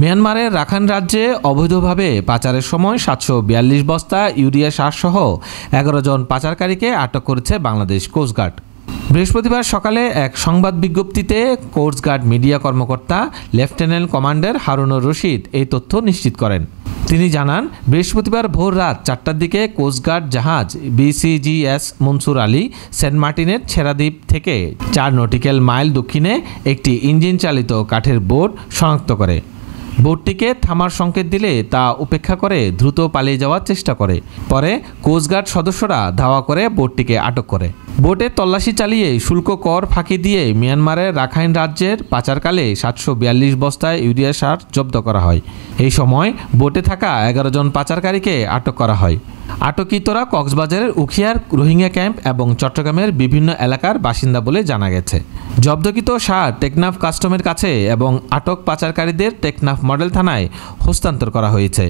মিয়ানমারের রাখাইন রাজ্যে অবৈধভাবে পাচারের সময় ৭৪২ বস্তা ইউরিয়া সার সহ ১১ জন পাচারকারীকে আটক করেছে বাংলাদেশ কোস্টগার্ড। বৃহস্পতিবার সকালে এক সংবাদ বিজ্ঞপ্তিতে কোস্টগার্ড মিডিয়া কর্মকর্তা লেফটেন্যান্ট কমান্ডার হারুনুর রশিদ এই তথ্য নিশ্চিত করেন। তিনি জানান, বৃহস্পতিবার ভোর রাত ৪টার দিকে কোস্টগার্ড জাহাজ বিসিজিএস মনসুর আলী সেন্ট মার্টিনের ছেড়াদ্বীপ থেকে ৪ নটিক্যাল মাইল দক্ষিণে একটি ইঞ্জিন চালিত কাঠের বোট শনাক্ত করে। বোটটিকে থামার সংকেত দিলে তা উপেক্ষা করে দ্রুত পালিয়ে যাওয়ার চেষ্টা করে। পরে কোস্টগার্ড সদস্যরা ধাওয়া করে বোটটিকে আটক করে। বোটে তল্লাশি চালিয়ে শুল্ক কর ফাঁকি দিয়ে মিয়ানমারের রাখাইন রাজ্যের পাচারকালে ৭৪২ বস্তায় ইউরিয়া সার জব্দ করা হয়। এই সময় বোটে থাকা ১১ জন পাচারকারীকে আটক করা হয়। আটককৃতরা কক্সবাজারের উখিয়ার রোহিঙ্গা ক্যাম্প এবং চট্টগ্রামের বিভিন্ন এলাকার বাসিন্দা বলে জানা গেছে। জব্দকৃত সার টেকনাফ কাস্টমের কাছে এবং আটক পাচারকারীদের টেকনাফ মডেল থানায় হস্তান্তর করা হয়েছে।